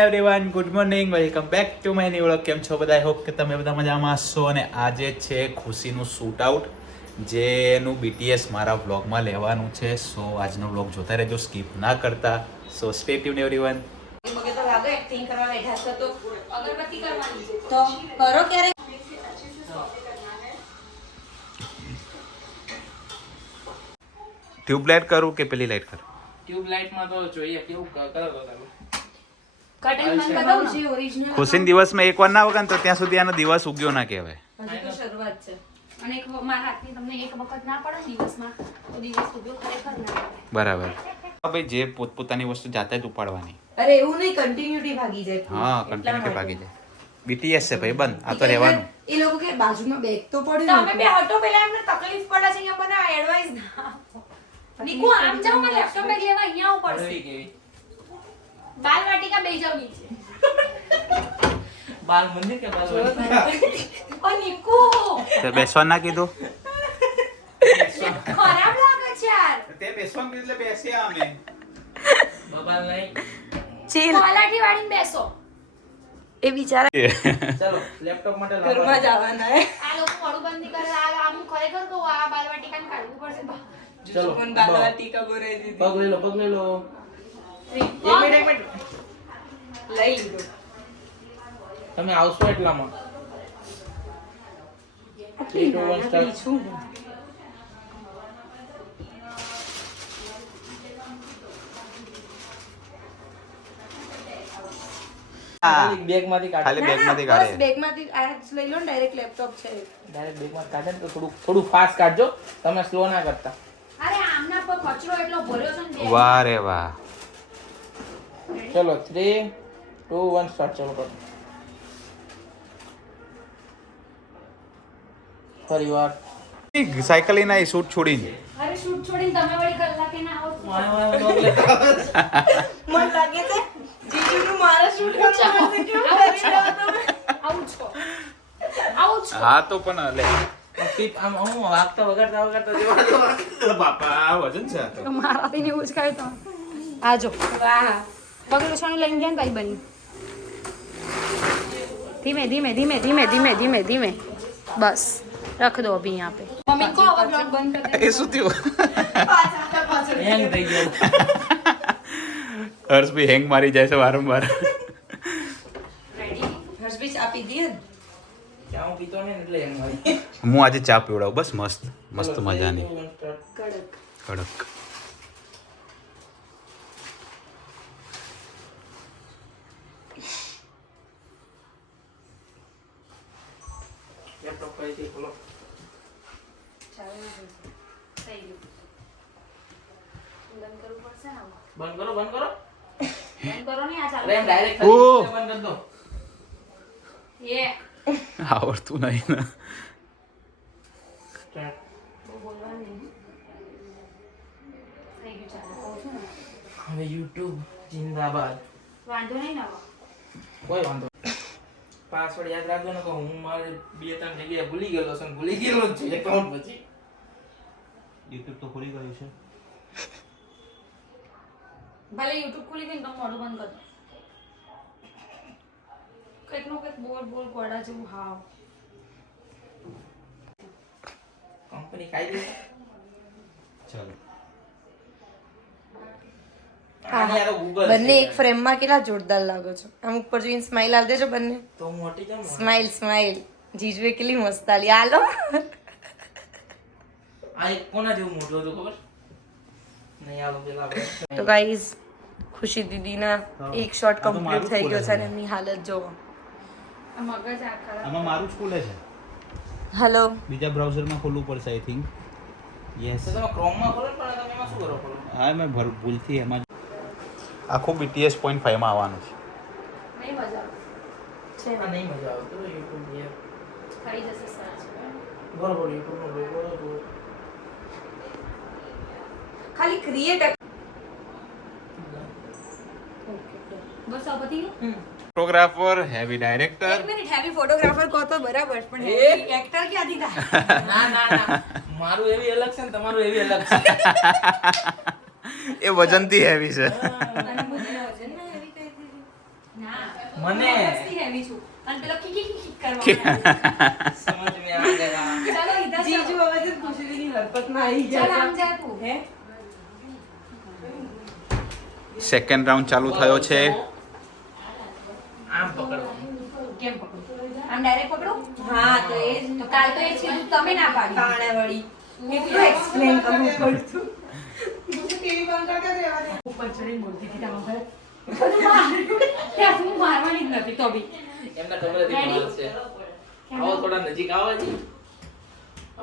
Everyone good morning welcome back to my new vlog. કેમ છો બધા? આઈ હોપ કે તમે બધા મજામાં હશો. અને આજે છે ખુશીનું શૂટ આઉટ જેનું BTS મારા વ્લોગમાં લેવાનું છે. સો આજનો વ્લોગ જોતા રહેજો, સ્કીપ ના કરતા. So stay tune everyone. મગે તો લાગે એક્ટિંગ કરવા બેઠા છો તો અગરબત્તી કરવાની તો કરો ક્યારે. ટ્યુબલાઇટ કરું કે પેલી લાઇટ કરું? ટ્યુબલાઇટમાં તો જોઈએ કેવું કરો તો તમે. કટિંગ બંધ કરાવું છે ઓરિજિનલ. ખુશીના દિવસમાં એકવાર ના વગર તો ત્યાં સુધી આનો દિવસ ઉગ્યો ના કહેવાય. હજી તો શરૂઆત છે. અને એક મારા હાથની તમને એક વખત ના પડે દિવસમાં તો દિવસ ઉગ્યો ખરેખર ના પડે. બરાબર. ભાઈ જે પોતપોતાની વસ્તુ જાતે જ ઉપાડવાની. અરે એવું નહીં, કન્ટિન્યુટી ભાગી જાય. હા, કન્ટિન્યુટી ભાગી જાય. BTS છે ભાઈ, બંધ આ તો રહેવાનું. એ લોકો કે બાજુમાં બેગ તો પડ્યું. તમે બે હટો પેલા એમને તકલીફ પડે છે અહીંયા મને એડવાઇસ ના આપો. નીકુ આમ જાવ ને લેપટોપ બેગ લેવા અહીંયા આવું પડશે. કેવી બાલ વાટિકા બેહી જાવ નીચે. બાલ મંદિર કે બાલ ઓ નીકુ તે બેસવા ના કીધું? ખરાબ લાગે છે યાર. તે બેસવાનું એટલે બેસ્યા અમે. બાલ નહીં. ચીલ કોલાઠી વાળીને બેસો. એ બિચારા ચલો લેપટોપ માટે ઘરમાં જવાના હે. આ લોકો મોડું બંધ નહીં કરે. આ આમ ખરેખર કહું આ બાલ વાટિકાને કાઢવું પડશે. ચલો પણ બાલવાટી કબરે દીધી. પગ લઈ લો, પગ લઈ લો. એક મિનિટ લઈ લીધો. તમે આવશો એટલામાં. 3 2 1 સ્ટાર્ટ. છું ખાલી બેગમાંથી કાઢો. ખાલી બેગમાંથી બસ કાઢે. બેગમાંથી આ લઈ લો ને, ડાયરેક્ટ લેપટોપ છે. ડાયરેક્ટ બેગમાંથી કાઢે ને તો થોડું ફાસ્ટ કાઢજો. તમે સ્લો ના કરતા. અરે આમના પર કચરો એટલો ભર્યો છે ને. વાહ રે વાહ. ચલો 3 2 1 સ્ટાર્ટ. ચલો કરો. ફરી વાર. સાયકલ ના શૂટ છોડીને અરે શૂટ છોડીને તમે વળી કલાકે ના આવો. મને લાગે છે જીજુનું મારા શૂટ કરવાનું છે. કેવું કરી રહ્યા તમે? આવું જ કહો. આવું જ કહો. હા તો પણ લે આમ હું વાગતા વગાડતા જેવા બાપા વજન છે આ તો. મારાથી ને એવું જ કહે તો આજો વાહ. પગલું છાણું લઈને ગયા ને ભાઈ બની. ધીમે ધીમે ધીમે ધીમે ધીમે ધીમે ધીમે બસ રખ દો અભી यहाँ पे. મમ્મી को अब ब्लॉग बंद कर दे. એ શું થયું? હેંગ થઈ ગયો. હર્ષ ભી હેંગ મારી જાય છે વારંવાર. હર્ષબીચ આપી દઈએ ને. ચા હું પીતો નહીં એટલે હેંગ મારી. હું આજે ચા પીવડાવું બસ મસ્ત મસ્ત મજાની કડક. કડક. લેપટોપ કઈથી ખોલો. થઈ ગયું. બંધ કરવું પડશે ને હવે. બંધ કરો, બંધ કરો. બંધ કરો ને આ ચાલુ. અરે એમ ડાયરેક્ટ ઓહ. બંધ કરી દો. એ આવડતું નહીં ને. સ્ટાર્ટ. બહુ બોલવાનું નહીં. થઈ ગયું ચાલો કહું છું ને. હવે YouTube જિંદાબાદ. વાંધો નહીં ને હવે. કોઈ વાંધો પાસવર્ડ યાદ રાખજો ને. હું મારે 2-3 જગ્યાએ ભૂલી ગયેલો છું. ભૂલી ગયેલો જ છે એકાઉન્ટ પછી. YouTube તો ખુલી ગયું છે. ભલે યુટ્યુબ ખુલી ગઈ ને તો મોઢું બંધ કર દો. કંઈક નું કંઈક બોલ બોલ ગોડા જેવું હાવ. કંપની ખાઈ ગઈ. ચાલો. આને યાર Google બંને એક ફ્રેમમાં કેટલા જોરદાર લાગો છો. આમ ઉપર જોઈને સ્માઈલ આલ દેજો બંને. તો હું હટી જાઉં ને. Smile smile. જીજુએ કેટલી મસ્ત આલી. હાલો. આ એક કોના જેવું મોટું હતું ખબર? નહીં આલો પેલા આપણે. તો ગાઈઝ ખુશી દીદીના એક શોટ કમ્પ્લીટ થઈ ગયો છે અને એમની હાલત જોવો. આ મગજ આખા આમાં મારું જ ખુલે છે. હલો. બીજા બ્રાઉઝરમાં ખોલવું પડશે આઈ થિંક. યસ. તો તમે ક્રોમમાં ખોલો ને પણ તમે એમાં શું કરો ખોલો? હા મેં ભૂલથી એમાં આખું BTS 0.5 માં આવવાનું છે. નહીં મજા આવે. આ નહીં મજા આવતી હો YouTube યાર. થઈ જશે સર્ચ. બરોબર YouTube નો બરોબર. ખાલી ક્રિએટ. બસ આ પતી ગયું. Photographer heavy director. એક મિનિટ, હેવી ફોટોગ્રાફર કહો તો બરાબર, પણ એક્ટર ક્યાંથી થાય? ના મારું એવી અલગ છે ને તમારું એવી અલગ છે. એ વજનથી હેવી છે. અને મને વજનમાં heavy કહી દીધું. ના મને મસ્તી હેવી છું અને પેલો ખી ખી ખી કરવાનો સમજ में आ गया ચાલો ઇધર જીજુ હવે તો ખુશીની હરકતમાં આવી ચાલ ગયા આમ જા તું હે સેકન્ડ રાઉન્ડ ચાલુ થયો છે. આમ પકડવાનું કેમ પકડું આમ ડાયરેક્ટ પકડું હા તો એ જ તો કાલ તો એ છે તમે ના પાડી કાણે વળી એટલું એક્સપ્લેન કરવું પડતું ઉપર ચડીને બોલતી હતી તમે ઘરે ત્યાં હું મારવાની જ નથી તો બી એમના કમરેથી Ready? માલ છે આવો થોડા નજીક આવો જી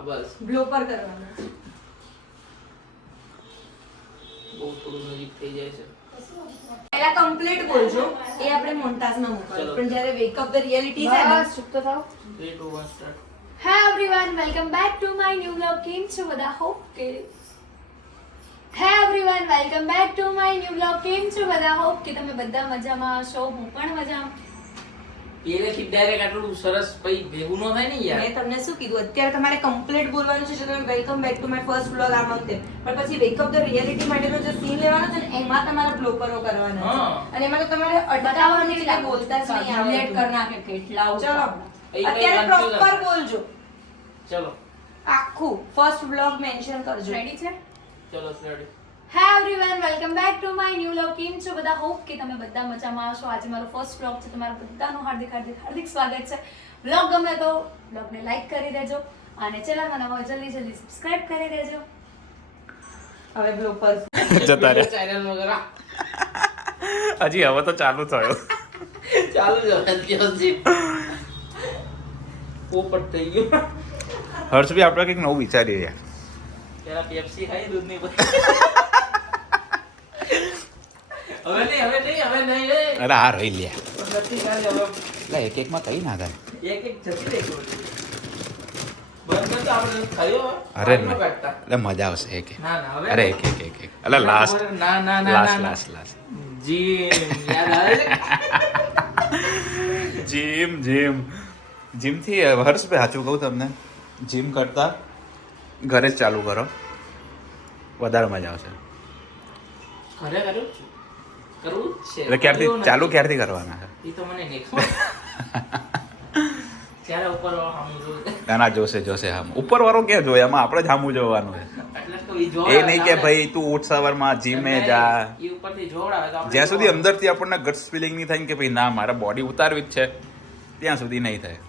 બસ બ્લોપર કરવાનું બહુ થોડું નજીક થઈ જાય છે પહેલા કમ્પ્લીટ બોલજો એ આપણે મોન્ટાજમાં મૂકવાનું પણ જ્યારે વેક અપ ધ રિયાલિટી છે ને બસ ચૂપ તો થાઓ 3 2 1 start Hi everyone, welcome back to my new vlog. કેમ છો બધા? Hope કે Hi everyone, welcome back to my new vlog. કેમ છો બધા? Hope કે તમે બધા મજામાં હશો. હું પણ મજામાં. પહેલેથી ડાયરેક્ટ આટલું સરસ પછી ભેગું ન થાય ને યાર મેં તમને શું કીધું અત્યારે તમારે કમ્પ્લીટ બોલવાનું છે જો તમે welcome back to my first vlog આમ તેમ પણ પછી વેક અપ ધ રિયાલિટી માટેનો જે સીન લેવાનો છે ને એમાં તમારે બ્લોકરો કરવાના છે હા. અને એમાં તો તમારે અટકાવવાની રીતે બોલતા જ નહીં Calculate આવડતું. કર નાખે કેટલા ચલો એ કઈ અત્યારે confuse પ્રોપર નથી. બોલજો ચલો આખું ફર્સ્ટ વ્લોગ મેન્શન કરજો રેડી છે? ચલો ready Hi everyone, welcome back to my new vlog. કેમ છો બધા? Hope કે તમે બધા મજામાં હશો. આજે મારો ફર્સ્ટ vlog છે. તમારા બધાનું હાર્દિક હાર્દિક હાર્દિક સ્વાગત છે. vlog ગમે તો vlogને લાઈક કરી દેજો અને ચેનલમાં નવા હોય જલ્દી જલ્દી સબસ્ક્રાઇબ કરી દેજો. હવે બ્લોપર જતા રહ્યા. ચેનલ વગર હજી હવે તો ચાલુ થયો. ચાલુ જ હતી પોપટ થઈ ગયો હર્ષ બી આપણે કંઈક નવું વિચારી રહ્યા. પેલા પેપ્સી ખાઈ દૂધની હવે નહીં રે અરે આ રહી લ્યા. નથી ખાલી હવે એટલે એક એકમાં કઈ ના થાય. એક જતી રહી ગયું. બંધ કરતો આપણે ખાયો અરે આટલું ના. કાઢતા. એટલે મજા આવશે એક એક. ના હવે અરે એક એક એક એક. એટલે લાસ્ટ ના લાસ્ટ. જી યાદ આવે છે જીમ થી હર્ષભાઈ સાચું કહું તમને જીમ કરતા ઘરે જ ચાલુ કરો વધારે મજા આવશે. ઘરે કર્યું છે કરવું જ છે એટલે ક્યારથી કર્યું ચાલુ નથી. ક્યારથી કરવાના છે? ઈ તો મને નહીં ખબર ત્યારે ઉપર સામું જોયું ના જોશે હા. ઉપર વાળો ક્યાં જોયે એમાં આપણે જ સામું જોવાનું છે. એટલે તો ઈ એ જોવાય નહીં કે ભાઈ તું ઉઠ સવારમાં જીમે જા. ઈ ઉપરથી જોવડાવે તો આપણે જ્યાં સુધી જોવાનું. અંદરથી આપણને ગટ્સ ફિલિંગ નહીં થાય ને કે ભાઈ ના મારે બોડી ઉતારવી જ છે ત્યાં સુધી નહીં થાય.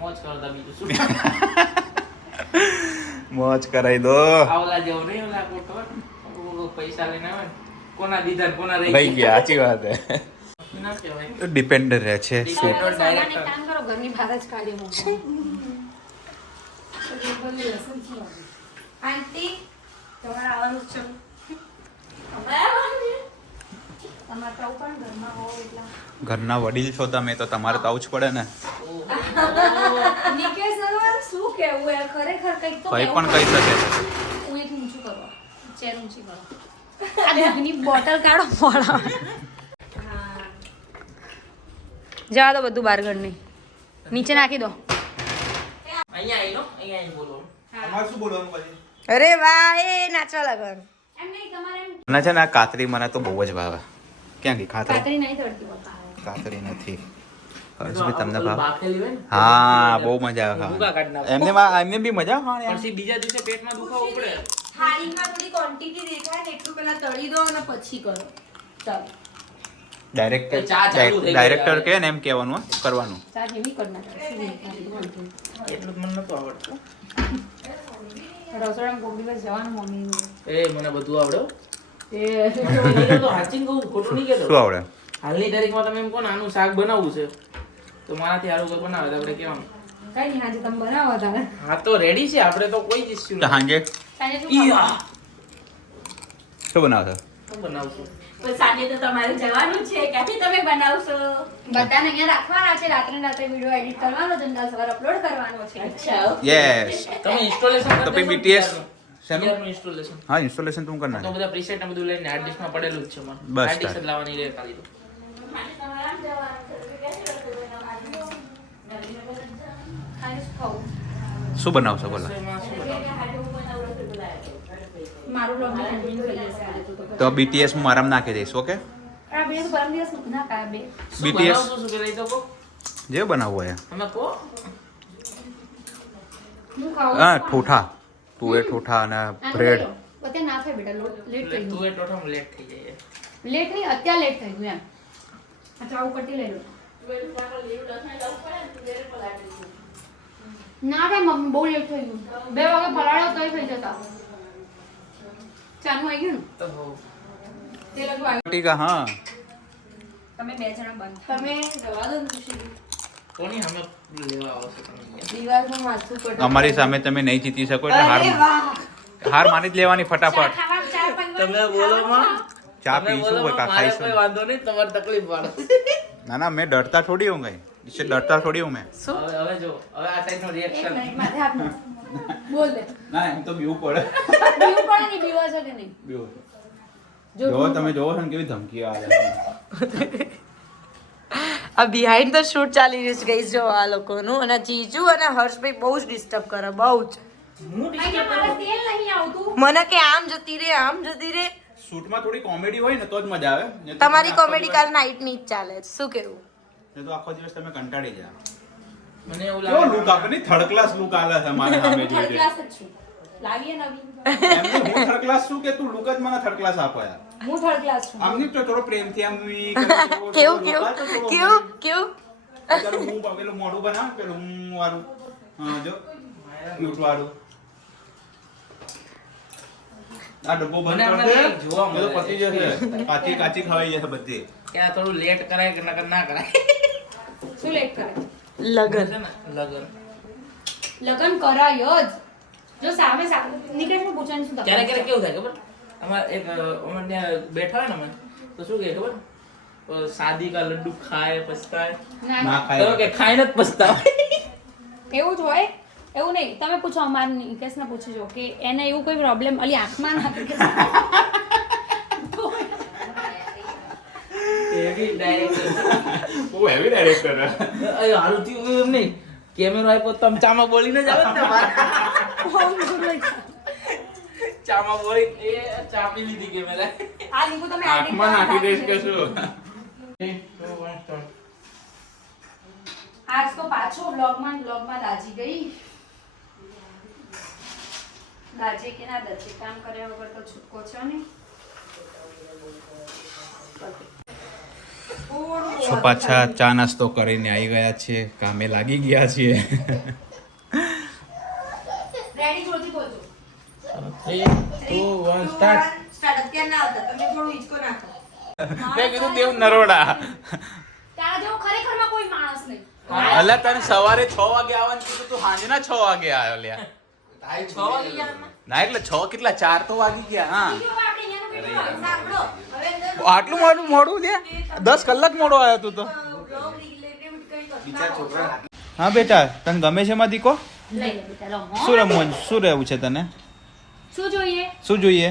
મોજ કરતા બીજું શું મોજ કરાઈ દો. આવલા જેવું નહીં ઓલા કોઈ ખબર પૈસા લઈને આવે ને, કોના દીધા ને કોના લઈ ગયા સાચી વાત હે. ના કહેવાય ડિપેન્ડ રહે છે શું. Depend. સામાન્ય કામ કરો ઘરની બહાર જ કાઢી મૂકો. આંટી તમારે આવવાનું જ છે તમારે તો પણ ઘરમાં હોવ એટલા ઘરના વડીલ છો તમે તો તમારે તો આવું જ પડે ને. નિકેશ સર શું કહેવું યાર ખરેખર કંઈક તો કઈ કહેવું પણ કહી શકે છે. હું એક ઊંચું કરવા ચેર ઊંચી કરો આ દૂધની બોટલ કાઢો મોડા જવા દો બધું બાર ઘરની નીચે નાખી દો અહીંયા આવી લો અહીંયા આવી બોલો તમારે શું બોલવાનું પછી? અરે વાહ એ નાચવા લાગવાનું એમ નહીં તમારે એમ મને છે ને આ કાતરી મને તો બહુ જ ભાવે. ક્યાં ગઈ કાતરી? કાતરી નહીં તળતી પપ્પા કાતરી નથી. હર્ષભાઈ તમને ભાવ? બાફેલી હોય ને હા બહુ મજા આવે ભૂકા કાઢી નાખો. ખાવાની. એમને બી મજા આવે ખાવાની. પછી બીજા દિવસે પેટમાં દુખાવો પડે થાળીમાં થોડી ક્વોન્ટિટી દેખાય ને એટલું પહેલા તળી દો અને પછી કરો ચાલો ડાયરેક્ટર ચા ચાલુ થઈ ગઈ ડાયરેક્ટર હવે. કે ને એમ કહેવાનું હો, કરવાનું. ચા જેવી કરી નાખો એટલું જ મને નતું આવડતું રસોડામાં કોક દિવસ જવાનું મમ્મી એ મને બધું આવડે હો. એ મને તો હાચીને કહું ખોટું નહીં કહેતો શું આવડે? હાલની તારીખમાં તમે એમ કહો ને આનું શાક બનાવવું છે તો મારાથી સારું કોઈ બનાવે તો આપણે કહેવાનું કઈ નહીં આજે તમે બનાવો તારે હા તો રેડી છે આપણે તો કોઈ જ ઇસ્યુ તો સાંજે સાંજે શું નથી ખાવાનું? શું બનાવશો? શું બનાવશું પણ સાંજે તો તમારે જવાનું છે ક્યાંથી તમે બનાવશો બધાને અહીંયા રાખવાના છે રાત્રે વિડીયો એડિટ કરવાનો છે અને કાલ સવારે અપલોડ કરવાનો છે અચ્છા યસ. તમે ઇન્સ્ટોલેશન તો પછી BTS શેનું? ઇન્સ્ટોલેશન હા ઇન્સ્ટોલેશન તું કર તો નાખ. બધા પ્રીસેટ ને બધું લઈને હાર્ડ ડિસ્કમાં પડેલું જ છે મારે બસ હાર્ડ ડિસ્ક તાર. જ લાવવાની રહે ખાલી તો ખાલી શું ખાવું? શું બનાવશો બોલો? એમાં શું બનાવવું? મારું vlog ની continue થઈ જશે આજે તો. તો BTS હું આરામ નાખી દઈશ. ઓકે આ video તો પરમ દિવસ ના કાંઈ અમારા બે. શું BTS. બનાવશો, શું કરે એ તો કહો. જે બનાવવું હોય તમે કહો. હું ખાઉં હા છું. ઠોઠા તુવેર ઠોઠા અને આને બ્રેડ લઈ લો. અત્યારે ના થાય બેટા, લેટ થઈ તું ગયું. એ ટોટામાં લેટ થઈ જાય. લેટ નહીં, અત્યારે લેટ થઈ ગયું એમ. અચ્છા, આવું પટ્ટી લઈ લો. ના થાય મમ્મી, બહુ લેટ થઈ ગયું. 2 વાગે ફરાળો તોય થઈ જતા. ચાનું આવી ગયું ને? તો બહુ. તે લગું આવ્યું. ટીકા હા તમે 2 જણા બંધ તમે જવા દો ને ખુશી. કોની સામે લેવા આવો છો તમે? દિવાલમાં માથું પડ અમારી સામે તમે નહીં જીતી શકો એટલે અરે વાહ હાર માની જ લેવાની ફટાફટ ખાવા ચાર પાંચ તમે બોલો માં. ચા તમે પીશું બોલો હોય માં, કા મારે ખાઈશું કોઈ વાંધો નહીં, તમારે તકલીફ પડે. ના ના मैं डरता थोड़ी हूँ गई इससे डरता थोड़ी हूँ मैं હવે જો હવે આ સાઈડનો એક રિએક્શન. મિનિટ માથે હાથ મૂક. બોલ દે. ના એમ તો બીવું પડે બીવું પડે નહીં, બીવા છે કે નહીં? જો જો તમે જોવો છો ને કેવી ધમકી આવે આ બિહાઇન્ડ ધ શૂટ ચાલી રહ્યું છે ગાઈસ, જો આ લોકોનું અને જીજુ અને હર્ષભાઈ બહુ જ ડિસ્ટર્બ કરે, બહુ જ. અહીંયા મારે તેલ નહીં આવતું. મને કે આમ જતી રે આમ જતી રે. શૂટમાં થોડી કોમેડી હોય ને તો જ મજા આવે નહીં તો તમારી આખો કોમેડી દિવસ- કાલ નાઈટ ની જ ચાલે છે. શું કેવું? નહીં તો આખો દિવસ તમે કંટાળી જાય મને એવું કેવો લાગે લુક આપે નહીં થર્ડ ક્લાસ લુક આલે છે મારે સામે થર્ડ જોઈએ ક્લાસ જ છું. લાવીએ નવી. એમ નહીં, હું થર્ડ ક્લાસ છું કે તું લુક જ મને થર્ડ ક્લાસ આપો યાર હું થર્ડ ક્લાસ છું. આમ નહીં તો થોડો પ્રેમથી આમ ઈ કેવું કેવું કેવું કેવું? ચાલો હું પેલું મોઢું બનાવ પેલું હું વાળું હા જો ક્યુટ વાળું આ ડબ્બો બંધ મને કર હમણાં દે કંઈક જોવા મળે. એ તો પતી જશે કાચી કાચી ખવાઈ જશે બધી કે આ થોડું લેટ કરાય કે નકર ના કરાય. શું લેટ કરે? લગન છે ને, લગન. લગન કરાય જ. જો સામે નિકેશને પૂછવાનું શું ક્યારેક તકલીફ ક્યારેક છે? કેવું થાય ખબર? અમારે એક અમારે ત્યાં બેઠા હોય ને અમે તો શું કહે ખબર? શાદી કા લડ્ડુ ખાય પછતાય. ના, ના ના. તો કે ખાય ખાઈને જ પછતાવે. એવું જ હોય. એવું નહીં, તમે પૂછો અમાર નિકેશને પૂછજો કે એને એવું કોઈ પ્રોબ્લેમ અલી આંખમાં ના કે એવી direct. બહુ હેવી ડાયરેક્ટર અરે હારું થયું એમ નહીં. કેમેરો આપ્યો તો આમ ચામાં બોલીને જ આવે ને તમારે. ચામાં બોલી એ ચાપી લીધી કેમેરા. આ લીંબુ તમે આંખમાં નાખી દઈશ કે શું આજ તો પાછો બ્લોગમાં દાજી ગઈ. દાજે કે ના દાજે, કામ કર્યા વગર તો છૂટકો છો ને. સો પાછા ચા નાસ્તો કરીને આવી ગયા છીએ કામે લાગી ગયા છીએ રેડી જોરથી બોલજો. 3, 2, 1 સ્ટાર્ટ. સ્ટાર્ટ અત્યારે ના આવતા, તમે થોડું હિંચકો નાખો. મેં કીધું દેવ નરોડા તારા જેવો ખરેખરમાં કોઈ માણસ નહીં. અલ્યા તને સવારે 6 વાગે આવવાનું કીધું તું સાંજના 6 વાગે આવ્યો લ્યા તાઈ 6 વાગી ગયા. ના એટલે 6 કેટલા 4 તો વાગી ગયા હા બીજું હવે આપણે અહીંયાનું video આવે. સાંભળો, હવે અંદર આટલું મોડું લ્યા 10 કલાક મોડો આવ્યો તું તો બ્લોગ રિલેટેડ કંઈ તો હા બેટા તને ગમે છે માં દીકો લઈ લે બેટા, લો. હો. શું રમવું શું રહેવું છે તને શું જોઈએ? શું જોઈએ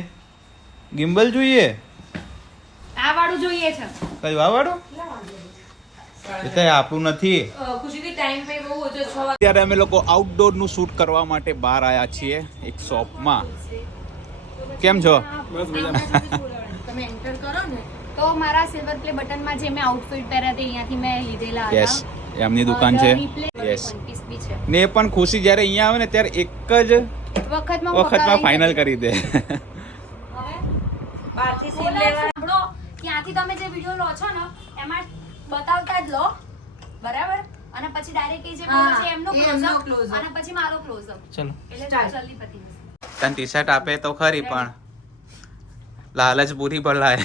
ગિમ્બલ જોઈએ આ વાળું જોઈએ છે. કઈ વાવાડું એ તો આપણું નથી ખુશીથી ટાઈમ પે બહુ ઓછો 6 વાગે. અત્યારે અમે લોકો આઉટડોર નું શૂટ કરવા માટે બહાર આવ્યા છીએ એક શોપમાં કેમ છો તમે એન્ટર કરો ને તો મારા સિલ્વર પ્લે બટનમાં જે મેં આઉટફિટ પહેર્યા તે અહીંયાથી મેં લીધેલા હતા. યસ એમની દુકાન છે યસ One piece બી છે. ને એ પણ ખુશી જ્યારે અહીંયા આવે ને ત્યારે એક જ વખતમાં ફાઇનલ કરી દે હવે બહારથી સીન બોલો, લેવા સાંભળો, ત્યાંથી તમે જે વિડિયો લો છો ને એમાં બતાવતા જ લો, બરાબર? અને પછી ડાયરેક્ટ એ જે બોલો છે એમનો એ એમનો ક્લોઝઅપ close-up. અને પછી મારો ક્લોઝઅપ ચલો એટલે Start. જલ્દી પતી જશે. તને ટી શર્ટ આપે તો ખરી પણ લાલચ પૂરી ભલાય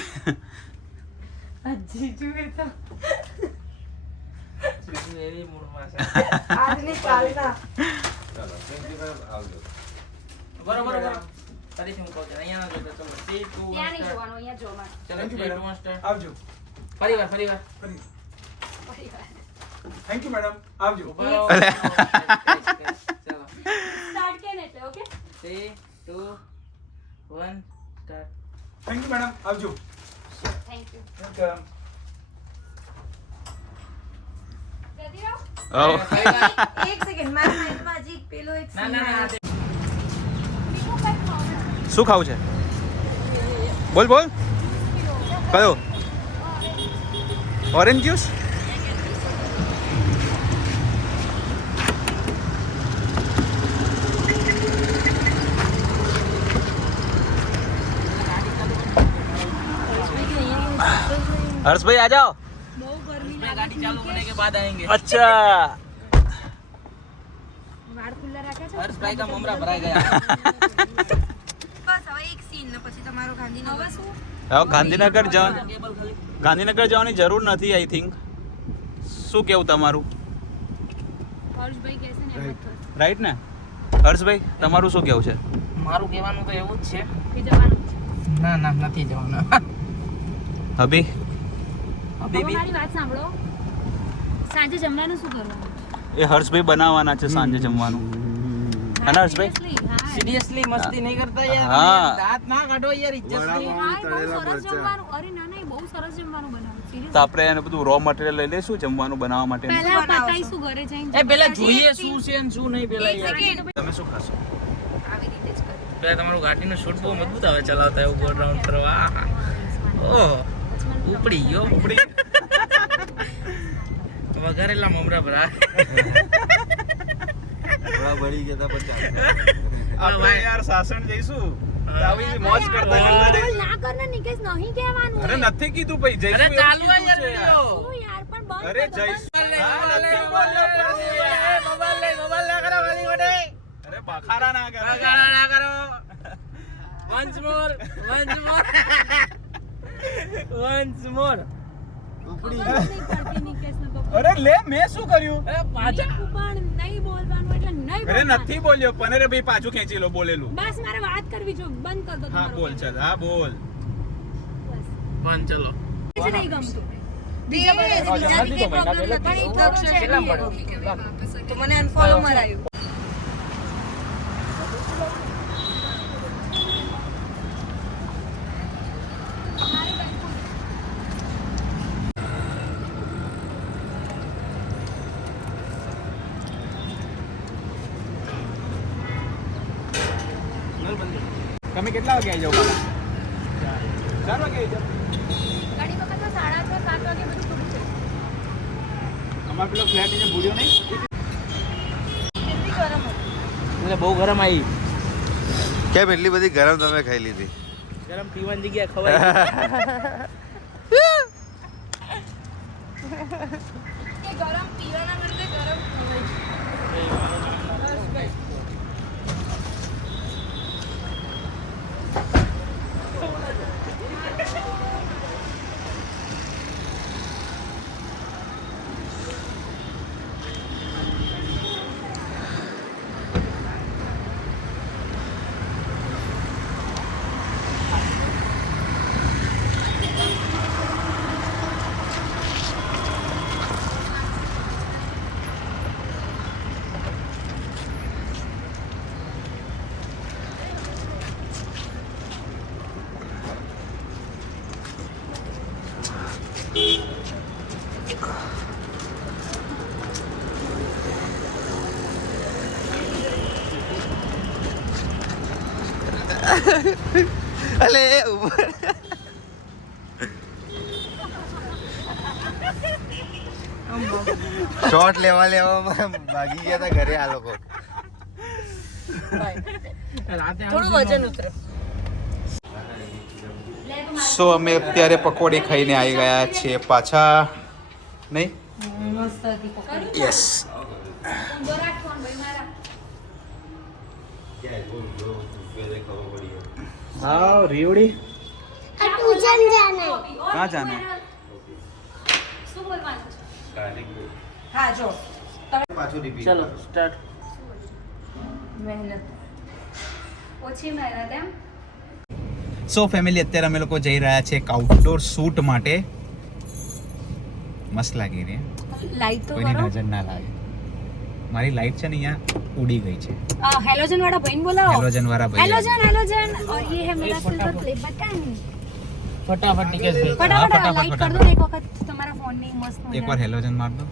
એવી મૂડમાં છે. આજની કાલના બરોબર. ફરીથી હું કહું છું. અહીંયા ના જોતા. ચલો 3, 2, 1 ત્યાં નહીં સ્ટાર્ટ. જોવાનું, અહીંયા જોવાનું. ચલો 3, 2, 1 સ્ટાર્ટ. આવજો ફરીવાર પરિવાર. થેન્ક યુ મેડમ આવજો ઉભા રહો. ચલો Start કે ને એટલે, okay? 3, 2, 1 start. Thank you madam આવજો Thank you. વેલકમ જતી રહો. ફરીવાર. એક સેકન્ડ મારા માઇન્ડમાં હજી પેલો એક ના ના ના બીજું કંઈક ખાવાનું. શું ખાવું છે બોલ બોલ કયો ઓરેન્જ જ્યુસ हर्ष भाई आ जाओ गाड़ी चालू होने के बाद आएंगे अच्छा हर्ष भाई का ममरा भरा गया બસ હવે એક સીન ને પછી તમારો ગાંધીનગર હવે શું હવે ગાંધીનગર જવાની જરૂર નથી આઈ થિંક શું કેવું તમારું હર્ષભાઈ કહેશે ને એમ જ થશે. રાઈટ ને હર્ષભાઈ તમારું શું કેવું છે મારું કહેવાનું તો એવું જ છે કે જવાનું છે. ના ના નથી જવાનું અભી હવે મારી વાત સાંભળો, સાંજે જમવાનું શું કરવાનું? એ હર્ષભાઈ બનાવવાના છે સાંજે જમવાનું અને હર્ષભાઈ Seriously, હા. સિરિયસલી મસ્તી નહીં કરતા યાર હા. દાંત ના કાઢો યાર ઇજ્જત હા, એ બહુ સરસ જમવાનું. અરે ના ના, એ બહુ સરસ જમવાનું બનાવું. Seriously. તો આપણે એને બધું રો મટીરિયલ લઈ લઈશું જમવાનું બનાવવા માટે પહેલા પતાઈશું ઘરે જઈને. એ પેલા જોઈએ શું છે ને શું નહીં પેલા એક યાર સેકન્ડ તમે શું ખાશો આવી રીતે જ કર પેલા તમારું ગાડીનો શૂટ બહુ મજબૂત આવે ચલાવતા એવું ગોળ રાઉન્ડ કરવા ઓહ ઉપડી ગયો ઉપડી વઘારેલા મમરા ભરા આપણે યાર સાસણ જઈશું તો આવી મોજ કરતા કરતા પણ જઈશું. ના કર ને નિકેશ, નહીં કહેવાનું. અરે નથી કીધું ભાઈ જઈશું અરે એવું ચાલુ કીધું યાર છે યાર. વિડિયો શું યાર, પણ બંધ અરે કર દો, જઈશું બંધ હા, નથી બોલ્યો પણ. અરે બખારા ના કરો બગાડા ના કરો વન્સ મોર ખબર નહીં પડતી નિકેશને તો. અરે લે મેં શું કર્યું એ પાછા પણ નહીં બોલવાનું એટલે નહીં અરે બોલવાનું. નથી બોલ્યો પણ અરે ભાઈ પાછું ખેંચી લો બોલેલું બસ મારે વાત કરવી છે, બંધ કર દો હા તમારો બોલ ફોન. ચાલ હા બોલ બસ. પણ ચલો એ જ નહીં ગમતું. બીજા બી કઈ પ્રોબ્લેમ નથી ઇન્ટ્રોડક્શન કેટલા તો મને અનફોલો મરાયું તમે કેટલા વાગે આવી જાવ બાલા 4 વાગે આવી જાવ ઘણી વખત તો 6:30, 7 વાગે બધું પૂરું થઈ અમાર પેલો ફ્લેટ એને ભૂલ્યો નહીં કેટલી ગરમ હતી એટલે બહુ ગરમ આવી કેમ એટલી બધી ગરમ તમે ખાઈ લીધી ગરમ પીવાની જગ્યા ખવાય કે ગરમ પીવાના બદલે ગરમ ખવાય અલે ઉપર શોટ લેવામાં ભાગી ગયા હતા ઘરે આ લોકો થોડું વજન ઉતરે સો અમે અત્યારે પકોડી ખાઈને આવી ગયા છીએ પાછા નહીં મસ્ત હતી પકોડી યસ ઊંધો રાખ ફોન ભાઈ મારા. હા રીવડી ટ્યુશન જાને. कहाँ जाना है? શું બોલવાનું છે? હા જો પાછું રિપીટ ચલો સ્ટાર્ટ મહેનત ઓછી મહેનત એમ. સો ફેમિલી અત્યારે અમે લોકો જઈ રહ્યા છે એક આઉટડોર શૂટ માટે મસ્ત લાગી રહી લાઈટ તો કોઈની કરો. નજર ના લાગે મારી લાઈટ છે ને અહીંયા ઉડી ગઈ છે हेलोजन वाला बहन बोलाओ. हेलोजन वाला भैया हेलोजन हेलोजन और ये है मेरा सिल्वर प्ले बटन. ફટાફટ નિકેશ ભાઈ फटाफट फटाफट, लाइक कर दो फटाफट. ને એક વખત તમારા ફોન ની મસ્ત એક વાર હેલોજન માર દો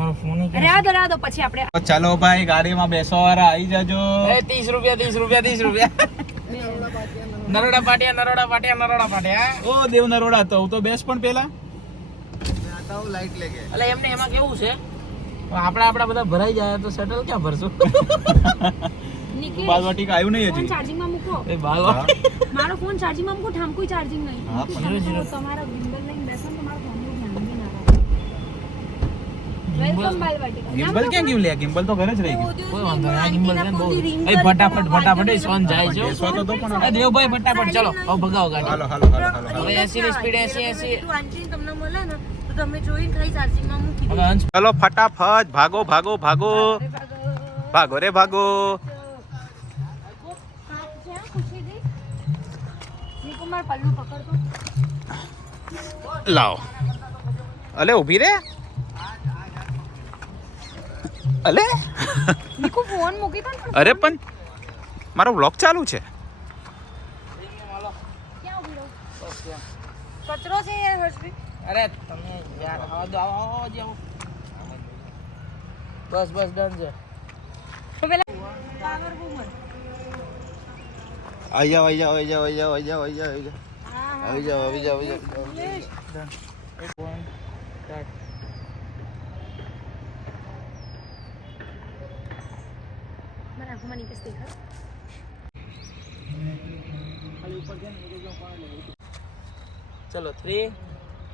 મારો ફોન રહેવા દો પછી આપણે તો ચાલો ભાઈ ગાડીમાં બેસવા વાળા આવી જજો એ 30 રૂપિયા નરોડા પાટિયા ઓ દેવ નરોડા તો હું તો બેસ પણ પેલા आता हूँ लाइट लेके એટલે એમને એમાં કેવું છે આપણા બધા ભરાઈ જાય તો સેટલ ક્યાં ભરશું નિકેશ બાલવાટિકા આવ્યું નહીં ફોન હજી ચાર્જિંગમાં મૂકો એ બાલવાટી મારો ફોન ચાર્જિંગમાં મૂકો ઠામકોઈ ચાર્જિંગ નહીં હા, તમારા ગિમ્બલ લઈને બેસો ને તમારા ફોનનું ધ્યાન બી ના રાખો વેલકમ બાલવાટિકા ગિમ્બલ ક્યાં ગયું લે ગિમ્બલ તો ઘરે જ રહી ગયું કોઈ વાંધો નહીં આ ગિમ્બલ છે ને બહુ એ ફટાફટ એ સોન જાય છે બેસવા તો દો પણ એ દેવભાઈ ફટાફટ ચલો હવે ભગાવો ગાડી હાલો હાલો હાલો હાલો હવે 80 ની સ્પીડ 80 તું આંટીને તમને મળે ને તો તમે જોઈને ખાલી ચાર્જિંગમાં મૂકી હવે અંશ ચલો ફટાફટ ભાગો ભાગો ભાગો ભાગો રે ભાગો ખુશી દી નિકુમાર પલ્લુ પકડતો લાવો અલે ઊભી રે અલે નિકુ ફોન મૂકી તો ને અરે પણ મારો વ્લોગ ચાલુ છે ક્યાં ઉભી રહો કચરો છે યાર હર્ષભાઈ અરે તમે યાર આવો દો આવો જાઓ બસ ડન છે તો પેલા પાવર વુમન आई जाओ आई जाओ आई जाओ आई जाओ आई जाओ आई जाओ आई जाओ आई जाओ आई जाओ आई जाओ મને આંખમાં નિકેશ દેખાય ચલો 3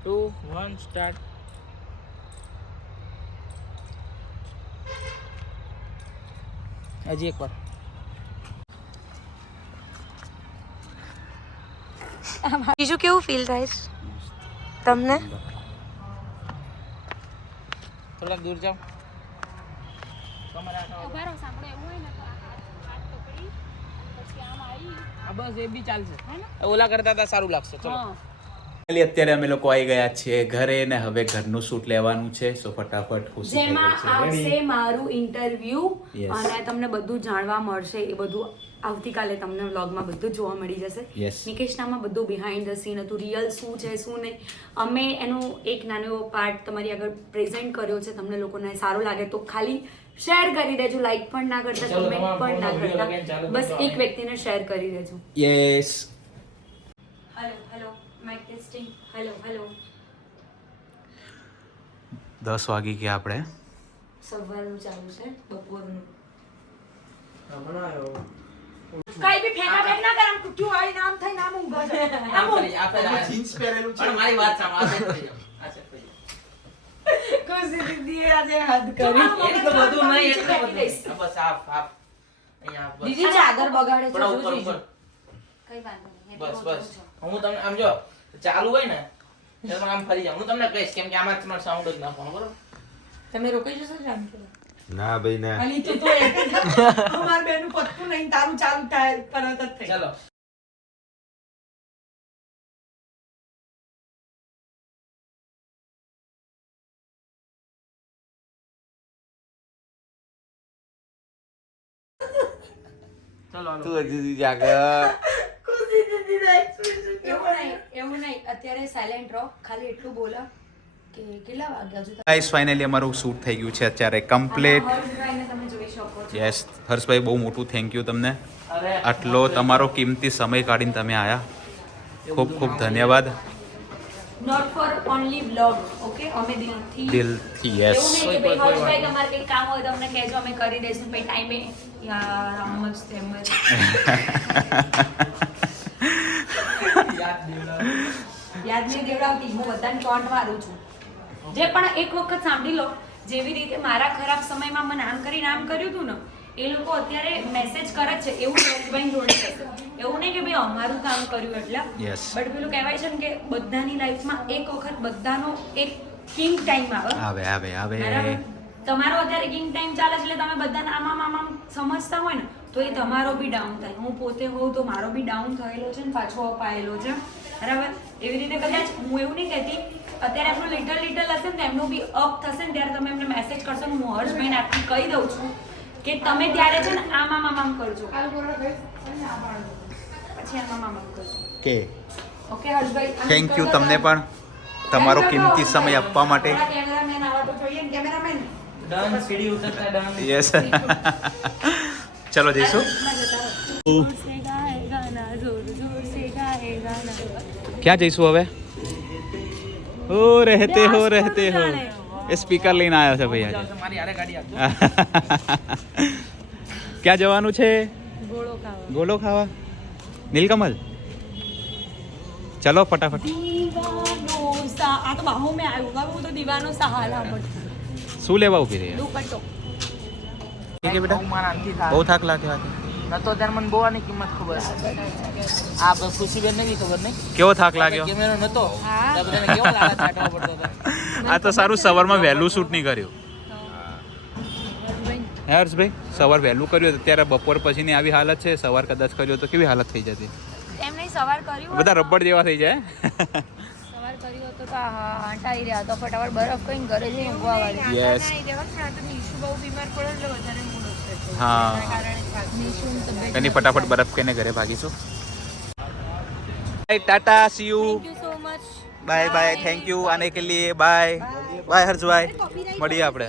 2 1 સ્ટાર્ટ હજી એકવાર બીજું કેવું ફીલ થાય છે તમને થોડાક દૂર જાઓ તમારા ઉભા રહો સાંભળો એવું હોય ને તો આ હાથ પકડી પછી આમ આવી આ બસ એ બી ચાલશે હે ને ઓલા કરતા તા સારું લાગશે ચલો હા Finally અત્યારે અમે લોકો આવી ગયા છીએ ઘરે ને હવે ઘરનું શૂટ લેવાનું છે સો ફટાફટ ખુશી થઈ જેમાં ગઈ છે આવશે Ready? મારું ઇન્ટરવ્યુ Yes. અને તમને બધું જાણવા મળશે એ બધું આવતીકાલે તમને વ્લોગમાં બધું જોવા મળી જશે Yes. નિકેશનામાં બધું બિહાઇન્ડ ધ સીન હતું રિયલ શું છે શું નહીં અમે એનો એક નાનો એવો પાર્ટ તમારી આગળ પ્રેઝન્ટ કર્યો છે તમને લોકોને સારો લાગે તો ખાલી શેર કરી દેજો લાઈક પણ ના કરતા ચાલો, કમેન્ટ તમારા પણ ના ફોનનો video કરતા લગાવીને ચાલુ બસ કરજો એક વ્યક્તિને શેર કરી દેજો Yes. Hello hello mike testing hello hello 10 વાગી ગયા આપણે સવારનું ચાલુ છે બપોરનું હમણાં આવ્યો કઈ બી ફેંકા ફેંક ના કર આમ ટૂટ્યું વાળી નામ થઈ નામ ઊંઘો છે આમ જીન્સ પહેરેલું પણ મારી વાત સાંભળો આ set થઈ જાઓ. ખુશી દીદીએ આજે હદ એટલું કરી બધું નહીં એટલું બધું દઈશ. નહીં. બસ હાફ અહીંયા બસ. દીદી ચાદર બગાડે છે પણ જો ઉપર જીજુ. ઉપર કઈ વાંધો નહીં બસ બસ હું તમને આમ જો ચાલુ હોય ને એટલે તમે આમ ફરી જાવ હું તમને કહીશ કેમ કે આમાં તમારે સાઉન્ડ જ નાખવાનું બરોબર તમે રોકાઈ જશો શાંત ना भाई ना અલી તું તો એક જ અમાર બેનું પત્તું નહીં તારું ચાલુ થાય તરત જ થઈ ચલો ચલો હાલો. तू अजी जाकर ખુશી દીદીના expression એવું નહીં અત્યારે સાયલેન્ટ રહો ખાલી એટલું બોલો કે કેટલા વાગ્યા હજુ ગાઈસ ફાઇનલી અમારું શૂટ થઈ ગયું છે અત્યારે કમ્પ્લીટ હર્ષભાઈને તમે જોઈ શકો છો યસ હર્ષભાઈ બહુ મોટું થેન્ક યુ તમને અરે આટલો તમારો કિંમતી સમય કાઢીને તમે આવ્યા ખૂબ ખૂબ ધન્યવાદ not for only blog okay અમે દિલથી દિલથી યસ એવું નહીં કે કોઈ- ભાઈ કોઈ હર્ષભાઈ તમારે કંઈ કામ હોય તો અમને કહેજો અમે કરી દઈશું ભાઈ ટાઈમે યાર આમ જ તેમ જ યાદ દેવડા યાદ નહીં દેવડાવતી હું બધાને ટોન્ટ મારું છું જે પણ એક વખત સાંભળી લો જેવી રીતે મારા ખરાબ સમયમાં મને આમ કરીને આમ કર્યું હતું ને એ લોકો અત્યારે મેસેજ કરે જ છે એવું હર્ષભાઈ જોડે થશે એવું નહીં કે ભાઈ અમારું કામ કર્યું એટલે Yes. બટ પેલું કહેવાય છે ને કે બધાની લાઈફમાં એક વખત બધાનો એક કિંગ ટાઈમ આવે આવે આવે આવે બરાબર તમારો અત્યારે કિંગ ટાઈમ ચાલે છે એટલે તમે બધાને આમ સમજતા હોય ને તો એ તમારો બી ડાઉન થાય હું પોતે હોઉં તો મારો બી ડાઉન થયેલો છે ને પાછો અપ આવેલો છે બરાબર એવી રીતે કદાચ હું એવું નહીં કહેતી અત્યારે આપણું લિટલ હશે ને તો એમનું બી અપ થશે ને ત્યારે તમે એમને મેસેજ કરશો ને હું હર્ષભાઈને આટલું કહી દઉં છું કે તમે ત્યારે છે ને આમ કરજો પછી આમ કરજો કે ઓકે હર્ષભાઈ આમ થેન્ક યુ કરતા તમને હતા. પણ તમારો કિંમતી સમય આપવા માટે થોડા કેમેરામેન આવા તો જોઈએ ને કેમેરામેન ડન સીડી ઉતરતા ડન યસ ચલો જઈશું ક્યાં જઈશું હવે ઓ રહેતે હો એ સ્પીકર લઈને આવ્યો છે ભાઈ આજે મારી હારે ગાડી આપજો. ક્યાં જવાનું છે ગોળો ખાવા ગોલો ખાવા નીલકમલ ચલો ફટાફટ આ તો બાહુ મેં આવ્યું હું તો દીવાનો સહારા પણ શું લેવા ઉભી રહી દુપટ્ટો ઠીક છે બેટા બહુ મારા આનથી થાય. બહુ થાક લાગ્યો આજે નતો ત્યારે મને બોવાની કિંમત ખબર છે. આ બસ ખુશીબેન ને બી ખબર નહીં. કેવો થાક લાગ્યો કેમેરો નતો ત્યારે બધાને કેવો લાગે છાંટવો પડતો હતો. આ તો સારું સવારમાં વહેલું શૂટ નહીં કર્યું હે હર્ષભાઈ સવાર વહેલું કર્યું હતું ત્યારે બપોર પછીની આવી હાલત છે સવાર કદાચ કર્યો તો કેવી હાલત થઈ જતી એમ નહીં સવાર કર્યું બધા રબડ જેવા થઈ જાય સવાર કર્યું હતું તો હંટાઈ રહ્યા તો ફટાફટ બરફ કઈ ઘરે જઈને ઊંઘવા વાળી યસ નિશુ બહુ બીમાર પડે એટલે વધારે મૂડ ઓફ થશે હા નિશુની તબિયત એની ફટાફટ બરફ કહીને ઘરે ભાગીશું tata see you so much bye bye thank you आने के लिए बाय बाय हर्षभाई મળીએ આપણે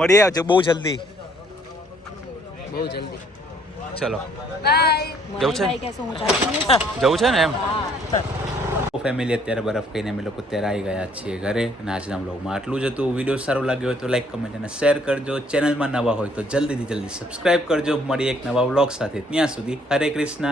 મળીએ બહુ જલ્દી બહુ જલ્દી. ચલો બાય જવું છે કે શું ચાલતું જવું છે ને એમ ફેમિલી અત્યારે બરફ કહીને અમે લોકો અત્યારે આવી ગયા છીએ ઘરે અને આજના બ્લોગમાં આટલું જ હતું વિડીયો સારો લાગ્યો હોય તો લાઈક કમેન્ટ અને શેર કરજો ચેનલમાં નવા હોય તો જલ્દીથી જલ્દી સબસ્ક્રાઈબ કરજો મળીએ એક નવા વ્લોગ સાથે ત્યાં સુધી હરે કૃષ્ણ